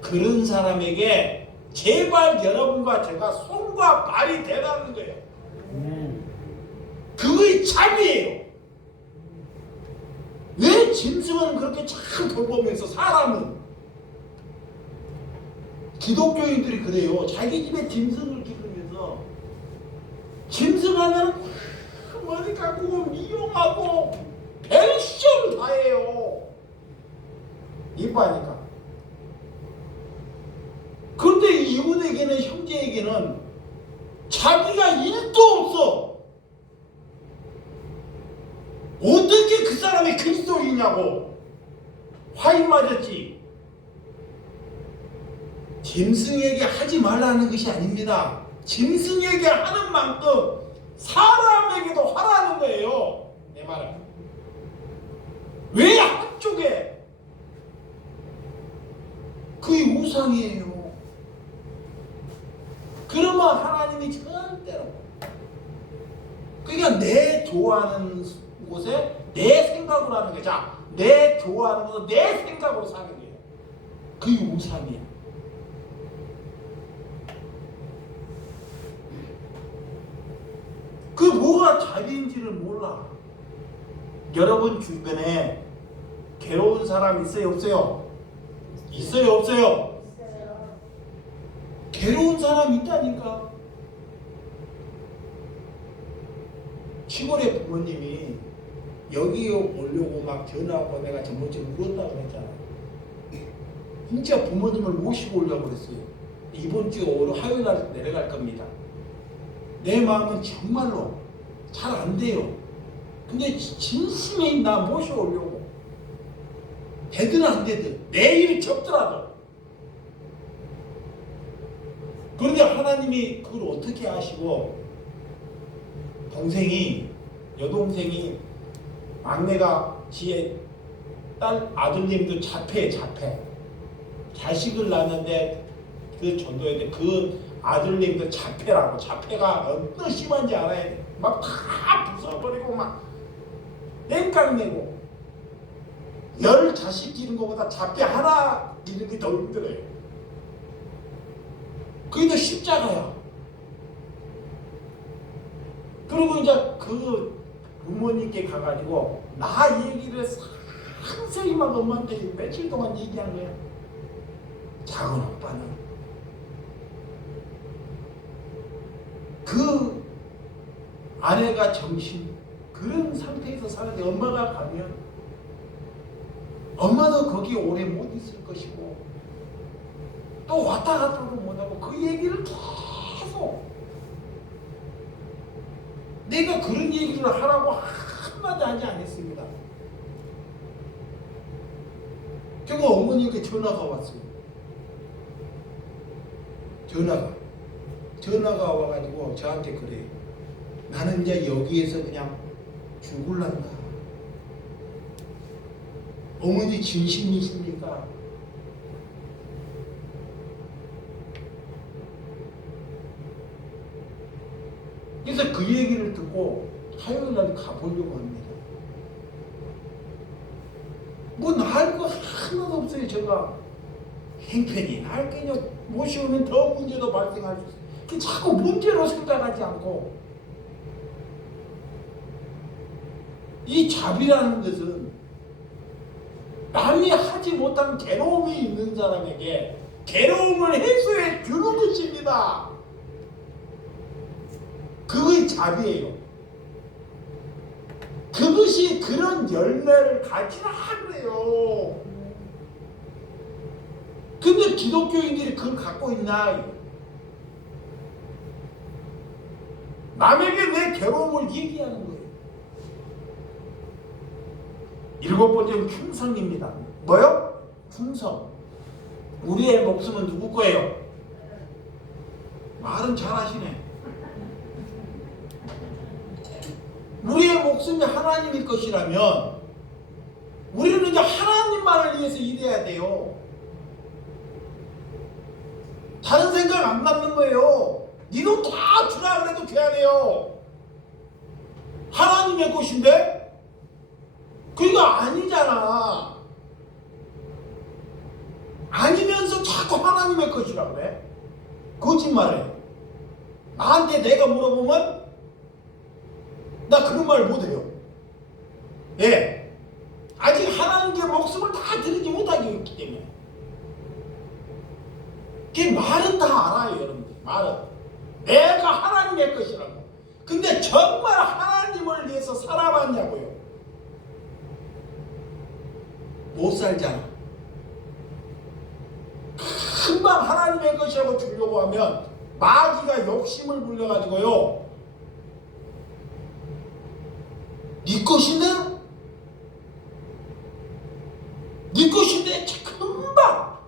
그런 사람에게 제발 여러분과 제가 손과 발이 되라는 거예요. 그의 참이에요. 왜 짐승은 그렇게 참 돌보면서 사람은 기독교인들이 그래요. 자기 집에 짐승을 기르면서 짐승하면 머리 깎고 미용하고 별시험 다 해요. 이뻐하니까. 그런데 이웃에게는 형제에게는 자비가 1도 없어. 어떻게 그 사람이 그리스도이냐고 화인 맞았지. 짐승에게 하지 말라는 것이 아닙니다. 짐승에게 하는 만큼 사람에게도 하라는 거예요. 내 말은. 왜 한쪽에? 그게 우상이에요. 그러면 하나님이 절대로, 그러니까 내 좋아하는 곳에 내 생각으로 하는 거야. 자, 내 좋아하는 곳에 내 생각으로 사는 거예요. 그게 우상이야. 그 뭐가 자비인지를 몰라. 여러분 주변에 괴로운 사람 있어요, 없어요? 있어요, 없어요? 괴로운 사람 있다니까. 시골에 부모님이 여기 오려고 막 전화하고 내가 전번주에 울었다고 했잖아. 진짜 부모님을 모시고 오려고 그랬어요. 이번 주 화요일 날 내려갈 겁니다. 내 마음은 정말로 잘 안 돼요. 근데 진심이 나 모셔오려고. 되든 안 되든 내일 접더라도. 그런데 하나님이 그걸 어떻게 하시고 여동생이 막내가 지의 딸 아들님도 자폐 자식을 낳았는데 그 전도했는데 그 아들님도 자폐라고. 자폐가 얼마나 심한지 알아야 돼. 막 다 부숴버리고 막 땡깡내고 10 자식 기르는 것보다 자폐 하나 기르는 게 더 힘들어요. 그게 더 십자가야. 그리고 이제 그 부모님께 가가지고 나 얘기를 상세히 막 엄마한테 며칠 동안 얘기한 거야. 작은 오빠는 그 아내가 정신 그런 상태에서 사는데 엄마가 가면 엄마도 거기 오래 못 있을 것이고 또 왔다 갔다도 못하고 그 얘기를 계속 내가 그런 얘기를 하라고 한마디 하지 않았습니다. 결국 어머니에게 전화가 왔어요. 전화가 와가지고 저한테 그래요. 나는 이제 여기에서 그냥 죽을란다. 어머니 진심이십니까? 그래서 그 얘기를 듣고 화요일날 가보려고 합니다. 뭐 나을 거 하나도 없어요. 제가 행편이 나을 거냐 모시오면 더 문제도 발생할 수 있어요. 자꾸 문제로 생각하지 않고 이 자비라는 것은 남이 하지 못한 괴로움이 있는 사람에게 괴로움을 해소해 주는 것입니다. 그것이 자비예요. 그것이 그런 열매를 가지라 그래요. 근데 기독교인들이 그걸 갖고 있나? 남에게 내 괴로움을 얘기하는 거예요. 7번째는 충성입니다. 뭐요? 충성. 우리의 목숨은 누구 거예요? 말은 잘하시네. 우리의 목숨이 하나님일 것이라면 우리는 이제 하나님만을 위해서 일해야 돼요. 다른 생각 안 맞는 거예요. 네 돈 다 주라 그래도 돼야 돼요. 하나님의 것인데? 그거 아니잖아. 아니면서 자꾸 하나님의 것이라 그래? 거짓말해. 나한테 내가 물어보면 나 그런 말 못해요. 예. 아직 하나님께 목숨을 다 드리지 못하게 했기 때문에. 그 말은 다 알아요, 여러분들. 말은. 내가 하나님의 것이라고. 근데 정말 하나님을 위해서 살아봤냐고요? 못 살잖아. 금방 하나님의 것이라고 주려고 하면 마귀가 욕심을 불려가지고요. 네 것인데? 네 것인데 금방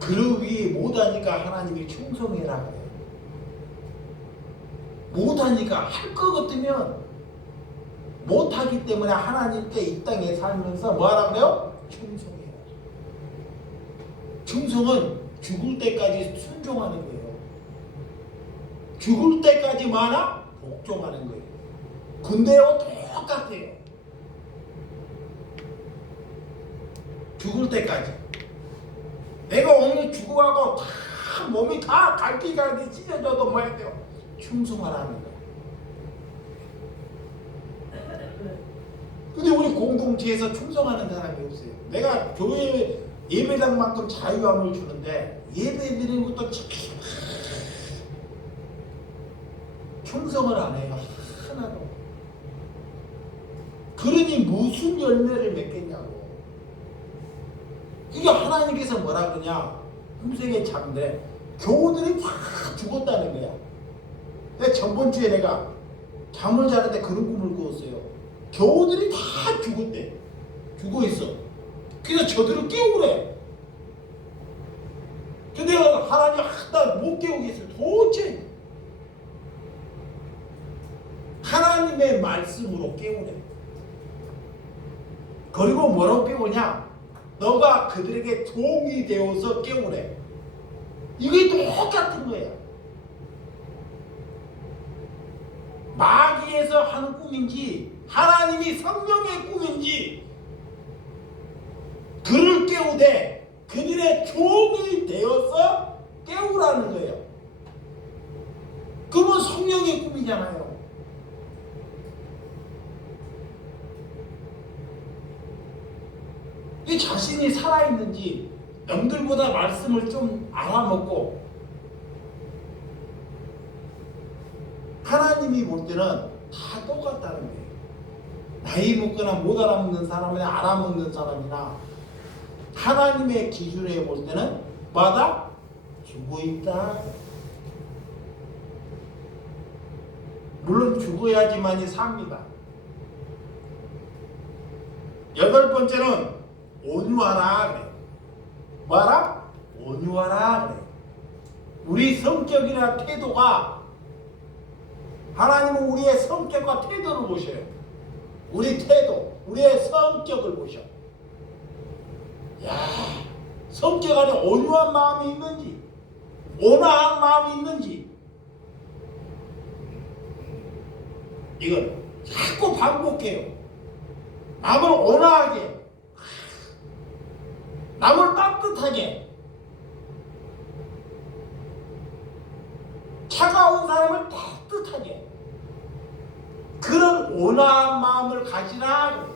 그러기 못하니까 하나님이 충성해라 그래요. 못하니까 할 것 같으면 못하기 때문에 하나님께 이 땅에 살면서 뭐하라 그래요? 충성해라. 충성은 죽을 때까지 순종하는 거예요. 죽을 때까지 뭐하나? 복종하는 거예요. 군대하고 똑같아요. 죽을 때까지. 내가 오늘 죽어가고 다 몸이 다 갈기갈기 찢어져도 뭐 해야 돼요? 충성하라는 거예요. 근데 우리 공동체에서 충성하는 사람이 없어요. 내가 교회 예배당만큼 자유함을 주는데 예배 드리는 것도 충성을 안 해요. 하나도. 그러니 무슨 열매를 맺겠냐고. 이게 하나님께서 뭐라 그러냐? hum생의 차인데 교우들이 다 죽었다는 거야. 근데 전번주에 내가 잠을 자는데 그런 꿈을 꾸었어요. 교우들이 다 죽었대. 죽어있어. 그래서 저들을 깨우래. 근데 하나님 하나 못 깨우겠어요. 도저히 하나님의 말씀으로 깨우래. 그리고 뭐라고 깨우냐? 너가 그들에게 종이 되어서 깨우래. 이게 똑같은 거야. 마귀에서 하는 꿈인지 하나님이 성령의 꿈인지 그를 깨우되 그들의 종이 되어서 깨우라는 거예요. 그건 성령의 꿈이잖아요. 이 자신이 살아있는지 남들보다 말씀을 좀 알아먹고 하나님이 볼 때는 다 똑같다는 거예요. 나이 먹거나 못 알아먹는 사람이나 알아먹는 사람이나 하나님의 기준에 볼 때는 마다 죽어있다. 물론 죽어야지만이 삽니다. 여덟 번째는 온유하라 그래. 뭐라? 온유하라 그래. 우리 성격이나 태도가 하나님은 우리의 성격과 태도를 보셔요. 우리 태도, 우리의 성격을 보셔. 야, 성격 안에 온유한 마음이 있는지, 온화한 마음이 있는지, 이걸 자꾸 반복해요. 남을 온화하게, 남을 따뜻하게, 차가운 사람을 따뜻하게, 그런 온화한 마음을 가지라.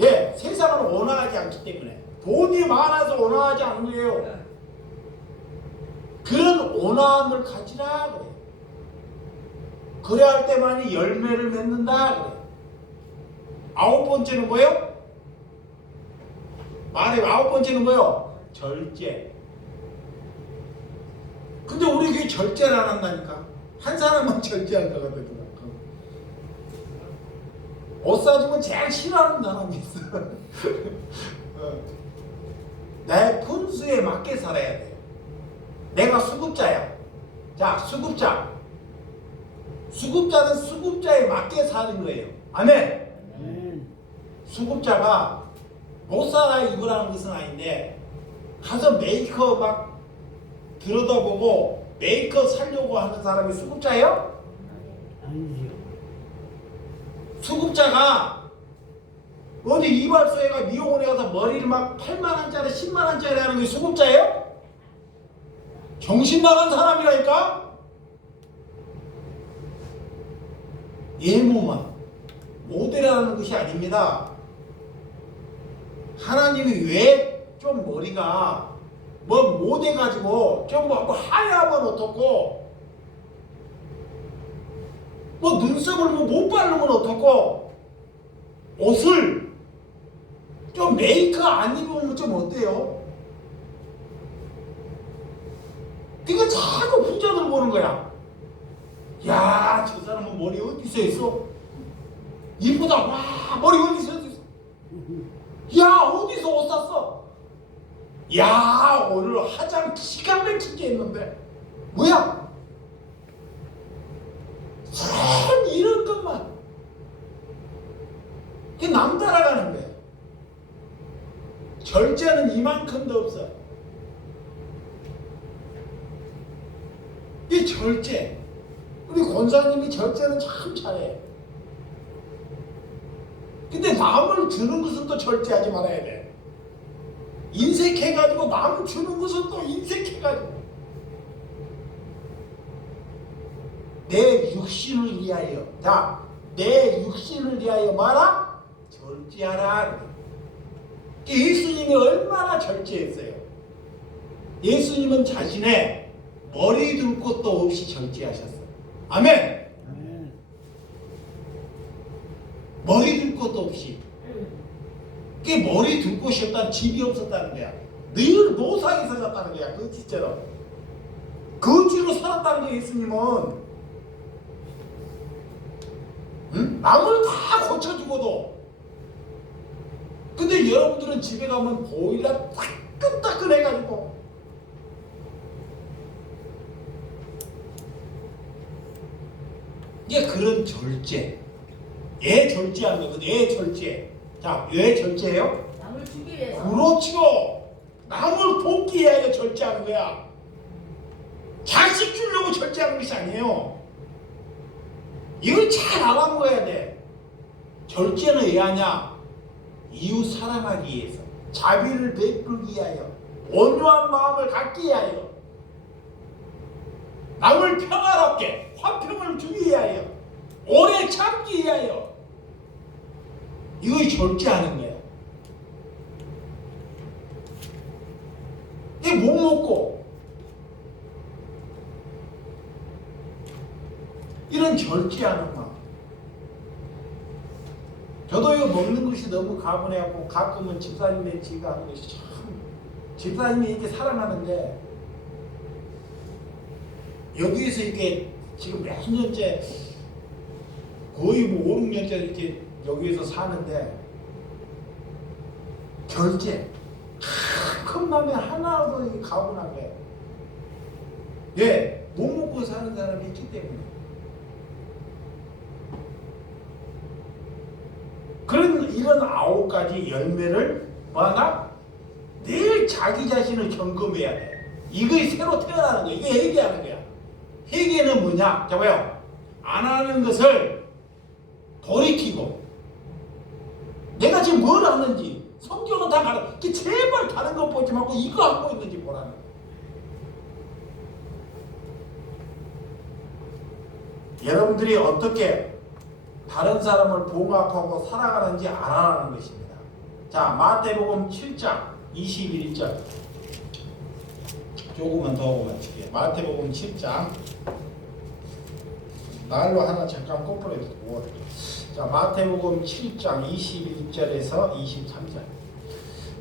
예, 세상은 온화하지 않기 때문에 돈이 많아서 온화하지 않는 거예요. 그런 온화함을 가지라 그래. 그래야 할 때만이 열매를 맺는다 그래. 아홉 번째는 뭐예요? 말해. 아홉 번째는 뭐예요? 절제. 근데 우리 교회 절제를 안 한다니까. 한 사람만 절제할 것 같더라고. 옷 사주면 제일 싫어하는 사람이 있어. 내 분수에 맞게 살아야 돼. 내가 수급자야. 자, 수급자. 수급자는 수급자에 맞게 사는 거예요. 아멘. 수급자가 못 살아 입으라는 것은 아닌데 가서 메이크업 막 들여다보고 메이크업 살려고 하는 사람이 수급자예요? 아니죠. 수급자가 어디 이발소에 가 미용원에 가서 머리를 막 8만원짜리 10만원짜리 하는 게 수급자예요? 정신 나간 사람이라니까? 예모만 모델하는 것이 아닙니다. 하나님이 왜 좀 머리가 뭐 못해가지고 좀 뭐 하얗면 어떻고 뭐 눈썹을 뭐 못 바르면 어떻고 옷을 좀 메이크업 안 입으면 좀 어때요? 그러니까 자꾸 부자들 보는 거야. 야, 저 사람은 머리 어디서 했어? 이쁘다. 와, 머리 어디서 했어? 야, 어디서 옷 샀어? 야, 오늘 화장 기가 막히게 했는데 뭐야? 참 이런 것만 남 따라가는 거야. 절제는 이만큼도 없어. 이 절제, 우리 권사님이 절제는 참 잘해. 근데 남을 주는 것은 또 절제하지 말아야 돼. 인색해가지고 남을 주는 것은 또 인색해가지고 내 육신을 위하여, 자, 내 육신을 위하여 마라 절제하라. 예수님이 얼마나 절제했어요. 예수님은 자신의 머리 둘 곳도 없이 절제하셨어요. 아멘. 머리 둘 곳도 없이. 그게 머리 둘 곳이 없다는 집이 없었다는 거야. 늘 노상에 살았다는 거야. 거지처럼. 거지로 살았다는 거야. 예수님은. 응? 남을 다 고쳐주고도. 근데 여러분들은 집에 가면 보일러 따끈따끈해가지고 이게 그런 절제. 왜 절제하는 거거든? 왜 절제? 자, 왜 절제예요? 남을 주기 위해서. 그렇죠. 남을 돕기 위하여 절제하는 거야. 자식 주려고 절제하는 것이 아니에요. 이걸 잘 알아먹어야 돼. 절제는 왜 하냐? 이웃 사랑하기 위해서, 자비를 베풀기 위하여, 온유한 마음을 갖기 위하여, 남을 평화롭게 화평을 주기 위하여, 오래 참기 위하여. 이걸 절제하는 거야. 이게 못 먹고 이런 절제하는 마음. 저도 이거 먹는 것이 너무 가분해갖고 가끔은 집사님의 지가 하는 것이 참, 집사님이 이렇게 사랑하는데 여기에서 이렇게 지금 몇 년째, 거의 뭐 5, 6년째 이렇게 여기에서 사는데 절제, 큰 맘에 하나도 가분하게, 예, 못 먹고 사는 사람이 있기 때문에. 그런 이런 9가지 열매를 뭐하나? 늘 자기 자신을 점검해야 돼. 이거이 새로 태어나는 거야. 이게 회개하는 거야. 회개는 뭐냐? 자 봐요. 안 하는 것을 돌이키고, 내가 지금 뭘 하는지 성경은 다 가르쳐. 제발 다른 거 보지 말고 이거 하고 있는지 보라는 거야. 여러분들이 어떻게 다른 사람을 봉합하고 살아가는지 알아라는 것입니다. 자, 마태복음 7장 21절. 조금만 더 하고 마칠게요. 마태복음 7장. 날로 하나 잠깐 거꾸로 해주고. 자, 마태복음 7장 21절에서 23절.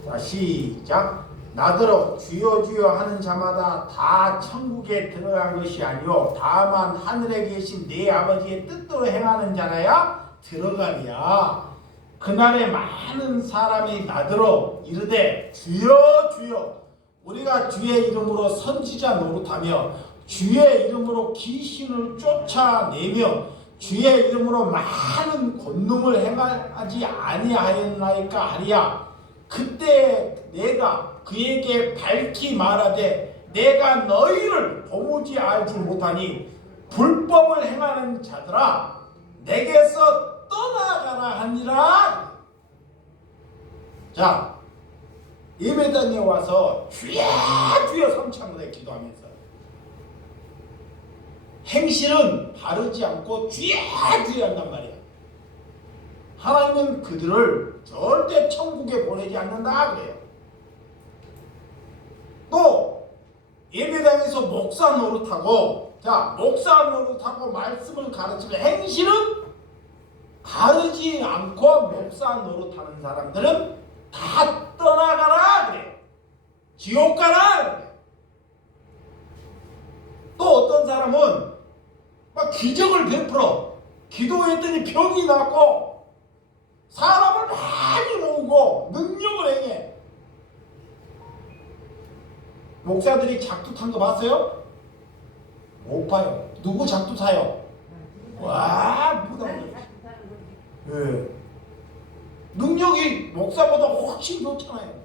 자, 시작. 나더러 주여 주여 하는 자마다 다 천국에 들어간 것이 아니요 다만 하늘에 계신 내 아버지의 뜻대로 행하는 자나야 들어가리야. 그날에 많은 사람이 나더러 이르되 주여 주여 우리가 주의 이름으로 선지자 노릇하며 주의 이름으로 귀신을 쫓아내며 주의 이름으로 많은 권능을 행하지 아니하였나이까 하리야. 그때 내가 그에게 밝히 말하되 내가 너희를 도무지 알지 못하니 불법을 행하는 자들아 내게서 떠나가라 하니라. 자, 예배당에 와서 주여 주여 삼창으로 기도하면서 행실은 바르지 않고 주여 주여 한단 말이야. 하나님은 그들을 절대 천국에 보내지 않는다 그래요. 또 예배당에서 목사 노릇하고, 자, 목사 노릇하고 말씀을 가르치고 행실은 바르지 않고 목사 노릇하는 사람들은 다 떠나가라 그래. 지옥 가라 그래. 또 어떤 사람은 막 기적을 베풀어. 기도했더니 병이 낫고 사람을 많이 모으고 능력을 행해. 목사들이 작두 탄 거 봤어요? 못 봐요. 누구 작두 타요? 와, 무덤. 예. 능력이 목사보다 훨씬 좋잖아요.